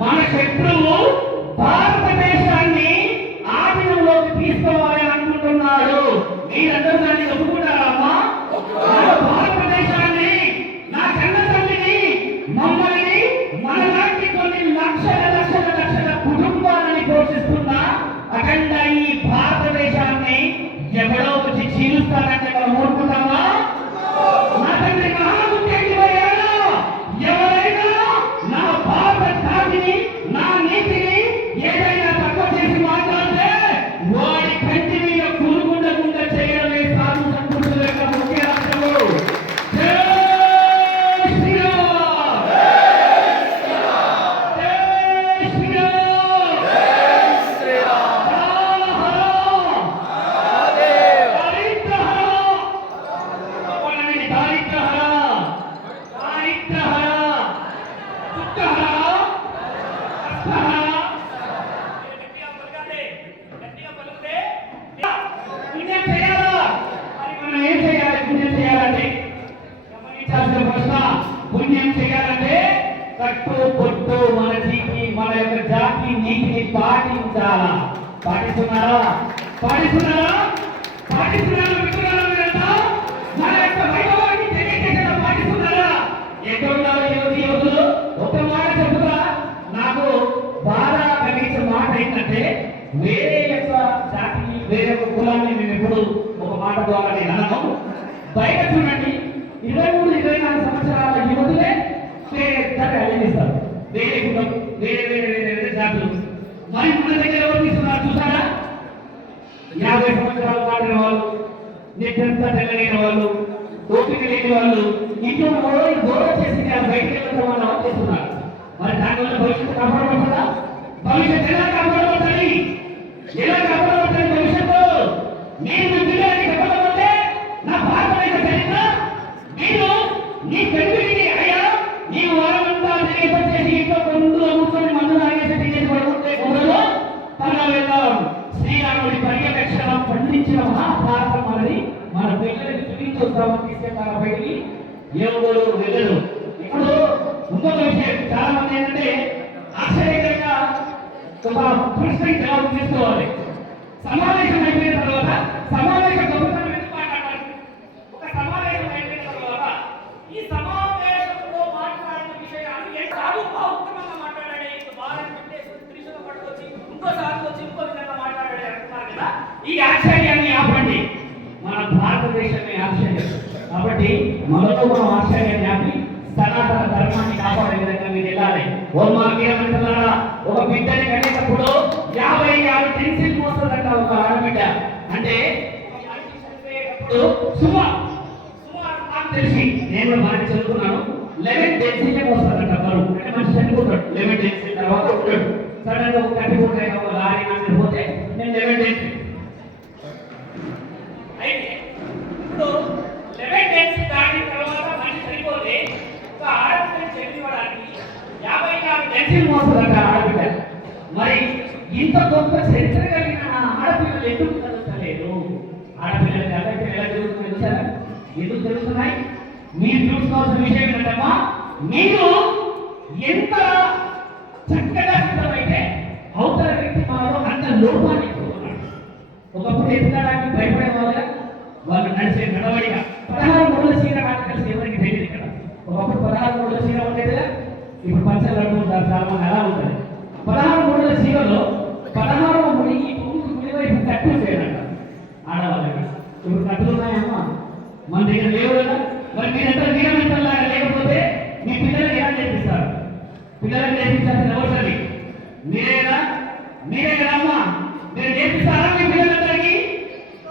మన శత్రువు భారతదేశాన్ని ఆధీనంలోకి తీసుకోవాలని అనుకుంటున్నాడు. మీరందరూ దాన్ని ఒప్పుకుంటారమ్మా? భారతదేశాన్ని, నా కన్న తల్లిని, మమ్మల్ని, మనలాంటి కొన్ని లక్షల లక్షల లక్షల కుటుంబాలని పోషిస్తున్న అఖండ ఈ భారతదేశాన్ని ఎవడో వచ్చి చీలుస్తానంటే మనం ఊరుకుంటామా? నా తండ్రి మహాముఖ్యంగా ఎవరైనా నా భారత జాతిని, నా నీతిని ఏదైనా తక్కువ చేసి మాట్లాడితే వాడి కంటి మీద కూరుకుండకుండా చేయడమే సాధు సంస్కృతుల యొక్క ముఖ్య లక్ష్యము. పుణ్యం చేయాలంటే కట్టు పొట్టు మన జీకి, మన యొక్క జాతి నీతిని పాటించాలా? పాటిస్తున్నారా? పాటిస్తున్నారా? పాటిస్తున్నారా? మన యొక్క వైభవాన్ని తెలియజేసేలా పాటిస్తున్నారా? ఎక్కడున్నారో యువతులు ఒక మాట చెబుతా. నాకు బాగా కలిగించే మాట ఏంటంటే, వేరే యొక్క జాతిని, వేరే ఒక కులాన్ని మేము ఎప్పుడు ఒక మాట ద్వారా నేను అనను. బయట చూడండి, 23-24 సంవత్సరాల యువతులే అడిగిస్తారు. వేరే కులం, వేరే వేరే వేరే జాతులు. మరి మన దగ్గర ఎవరు తీసుకున్నారు చూసారా? 50 సంవత్సరాలు దాటిన వాళ్ళు, నిద్రంతా తెల్లలేని వాళ్ళు, ఓపిక లేని వాళ్ళు, ఇంట్లో గౌరవ చేసి బయటకు వెళ్ళడం వాళ్ళు చేస్తున్నారు. మరి దానివల్ల భవిష్యత్తు కాపాడబడుతుందా? భవిష్యత్తు ఎలా కాపాడబడుతుంది? ఎలా కాపాడబడుతుంది భవిష్యత్తు? నేను పిల్లలకి చెప్పకపోతే నా భారతదేశ చరిత్ర నేను నీ పెళ్లికి అయ్యా నీ వారమంతా చేసి ఇంట్లో ముందు కూర్చొని మందు తాగేసి తినేసి పడుకుంటే కూడదు. తన వెళ్దాం. శ్రీరాముడి పర్యవేక్షణ పండించిన మహాభారతం అనేది మన పిల్లలకి చూపించొస్తామని తీసుకెళ్తారు బయటికి. ఎవరు వెళ్ళరు. ఇప్పుడు ఇంకొక విషయం, చాలా మంది ఏంటంటే ఆశ్చర్యకరంగా ఒక ప్రశ్నకి జవాబు తీసుకోవాలి. సమావేశం అయిపోయిన తర్వాత సమావేశం గొప్పతనం ఎందుకు మాట్లాడాలి? ఒక సమావేశం అయిపోయిన తర్వాత ఈ సమావేశంలో మాట్లాడిన విషయాన్ని ఉత్తమంగా మాట్లాడాడే, త్రిశూల పట్టుకొచ్చి ఇంకోసారి వచ్చి ఇంకో విధంగా మాట్లాడాడే అంటున్నారు కదా. ఈ ఆశ్చర్యాన్ని ఆపండి. మన భారతదేశమే ఆశ్చర్యం. కాబట్టి మనలో మనం ఆశ్చర్యాన్ని ఆపి సనాతన ధర్మాన్ని కాపాడే విధంగా మీరు వెళ్ళాలి. ఓర్మాకేమంటున్నారా? ఒక బిడ్డని కనేటప్పుడు 56 టెన్సిల్ మోస్తుందంట ఒక ఆడబిడ్డ. అంటే సుమారు నాకు తెలిసి, నేను కూడా బాగా చదువుకున్నాను, 11 టెన్సిల్ మోస్తుందంట బరువు. అంటే మనిషి చనిపోతాడు 11 టెన్సిల్ తర్వాత ఉంటాడు. సడన్ గా ఒక కట్టిపోతే ఒక లారీ నాకు పోతే నేను 11 టెన్సిల్. అయితే ఇప్పుడు 11 టెన్సిల్ దాటిన తర్వాత మనిషి చనిపోతే ఒక ఆడపిల్లని చెల్లివ్వడానికి 56 టెన్సిల్ మోస్తుందంట ఆడబిడ్డ. మరి ఇంత గొప్ప చరిత్ర కలిగిన ఆడపిల్లలు ఎందుకు చదువుతలేదు? ఆడపిల్లలకి అలాగే ఎలా జరుగుతుంది తెలుసారా? ఎందుకు జరుగుతున్నాయి? మీరు చూసుకోవాల్సిన విషయం ఏంటమ్మా, మీరు ఎంత చక్కగా సిద్ధమైతే అవతల వ్యక్తి మనలో అంత లోపాన్ని కోరుకున్నాడు. ఒకప్పుడు ఎత్తుకోవడానికి భయపడే వాళ్ళు నడిచే నడవడిగా 16 మూడుల చీర ఆర్టికల్స్ ఎవరికి తెలియదు ఇక్కడ. ఒకప్పుడు 16 మూడుల చీర ఉండేది, ఇప్పుడు పంచలు అడుగుతారు చాలా మంది. అలా ఉంటుంది. 16 మూడుల చీరలో 16వ ముడి ఈ ముడి వైపు కట్టు చేయడంట ఆడవాళ్ళకి. ఇప్పుడు కట్టులు ఉన్నాయమ్మా మన దగ్గర లేవు కదా. మరి మీరంతా వీరమంతలాగా లేకపోతే మీ పిల్లలకి ఎలా నేర్పిస్తారు? పిల్లలకు నేర్పించాల్సిన అవసరం మీరేనా? మీరే కదా అమ్మా. మీరు నేర్పిస్తారా మీ పిల్లలందరికీ?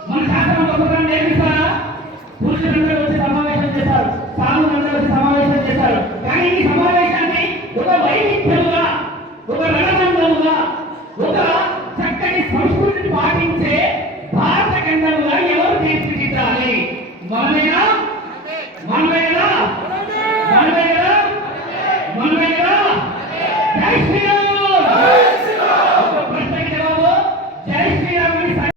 మన శాస్త్రం గొప్పతనం నేర్పిస్తారా? పురుషులందరూ వచ్చి సమావేశం చేస్తారు, సాధువులందరూ వచ్చి సమావేశం చేస్తారు. కానీ ఈ సమావేశాన్ని ఒక వైవిధ్యంగా, ఒక రణరంగంగా, ఒక చక్కని సంస్కృతిని పాటించే భారత ఖండంగా ఎవరు తీర్చిదిద్దాలి? మనమేనా?